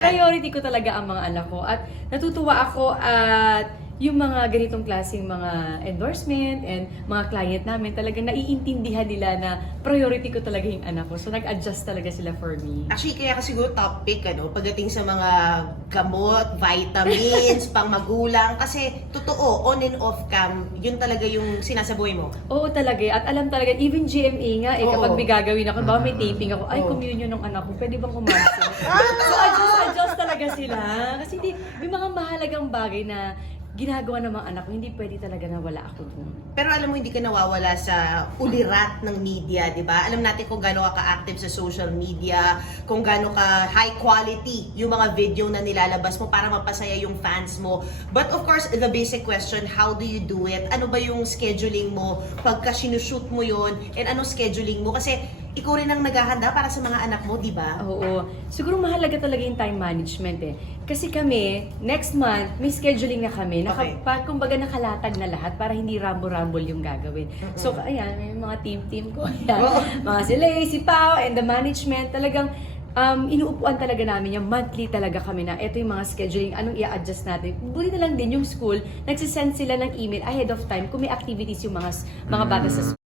Priority ko talaga ang mga anak ko at natutuwa ako at yung mga ganitong klaseng mga endorsement and mga client namin talagang naiintindihan nila na priority ko talaga yung anak ko. So nag-adjust talaga sila for me. Actually, kaya kasi siguro top pick, ano, pagdating sa mga gamot, vitamins, pang magulang. Kasi, totoo, on and off cam, yun talaga yung sinasabuhay mo. Oo talaga. At alam talaga, even GMA nga, eh, Oo. kapag may gagawin ako, baka may taping ako, ay, Oo. communion ng anak ko, pwede bang kumansa? so, adjust talaga sila. Kasi di, may mga mahalagang bagay na ginagawa ng mga anak ko, hindi pwede talaga na wala ako dun. Pero alam mo, hindi ka nawawala sa ulirat ng media, di ba? Alam natin kung gaano ka ka-active sa social media, kung gaano ka high quality yung mga video na nilalabas mo para mapasaya yung fans mo. But of course, the basic question, how do you do it? Ano ba yung scheduling mo pagka sinushoot mo yon and ano scheduling mo? Kasi ikaw rin ang naghahanda para sa mga anak mo, di ba? Oo. Siguro mahalaga talaga yung time management eh. Kasi kami, next month, may scheduling na kami. Naka, Okay. pa, kumbaga nakalatag na lahat para hindi rambo-rumble yung gagawin. So, ayan, may mga team-team ko. Ayan. Oo. mga si Lay, si Pao, and the management. Talagang um, inuupuan talaga namin yung monthly talaga kami na ito yung mga scheduling, anong i-adjust natin. Buti na lang din yung school, nagsisend sila ng email ahead of time kung may activities yung mga mga bata sa school.